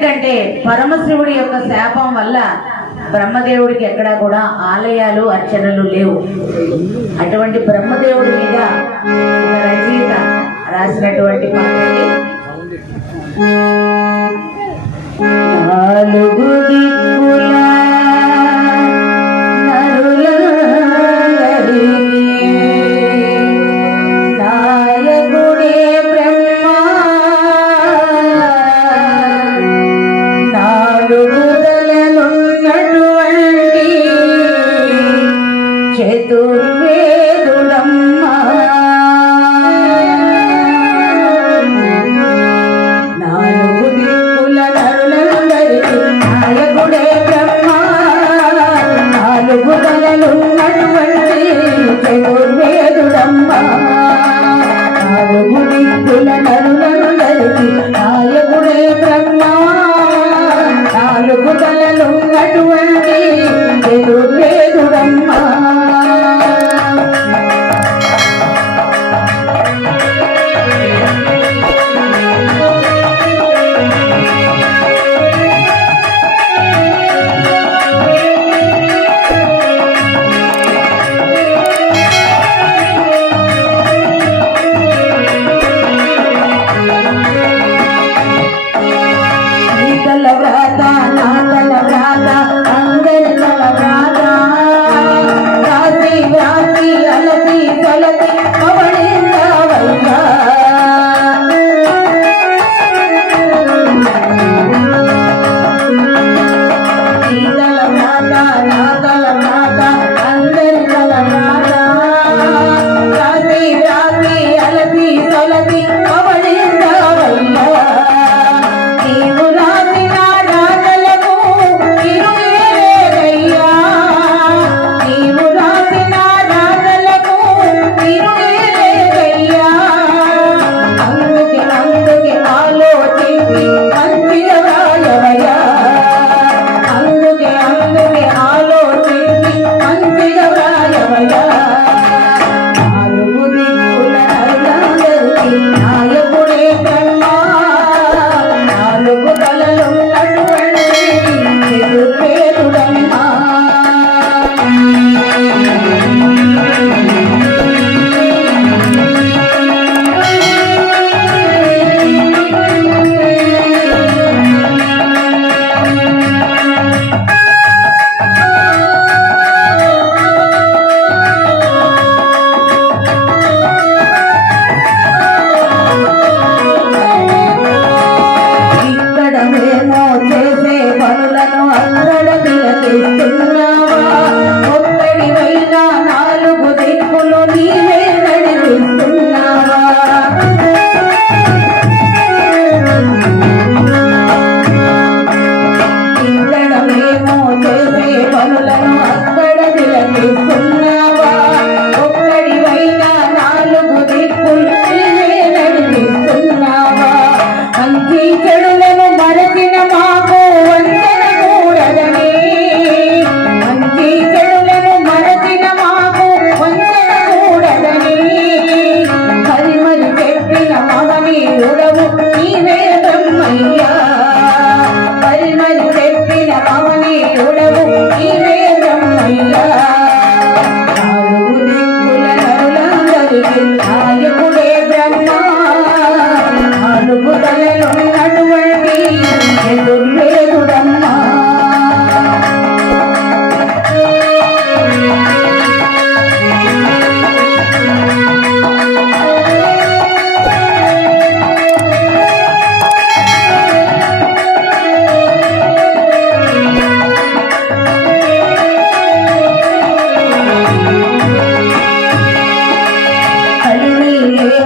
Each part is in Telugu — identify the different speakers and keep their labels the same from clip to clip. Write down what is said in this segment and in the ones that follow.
Speaker 1: ఎందుకంటే పరమశివుడి యొక్క శాపం వల్ల బ్రహ్మదేవుడికి ఎక్కడా కూడా ఆలయాలు అర్చనలు లేవు. అటువంటి బ్రహ్మదేవుడి మీద రచయిత రాసినటువంటి నాలుగు నిత్యుల కరుణ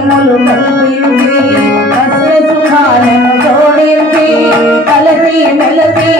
Speaker 1: ಕಣ್ಣಲು ಕಲ್ಪಿಯುಗಿ ಹಸ್ರ ಸುಖಾನ ತೋಡಿರ್ತಿ ಕಲಸಿ ನೆಲಸಿ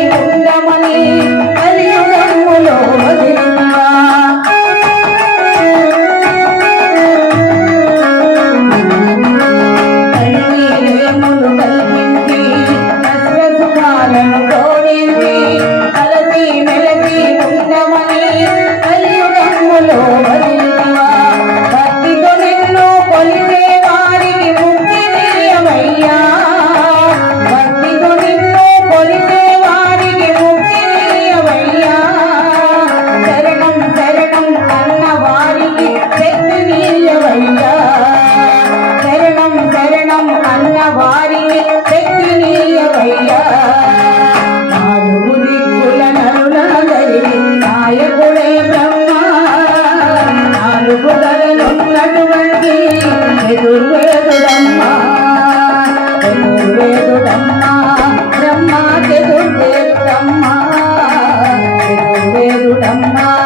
Speaker 1: ना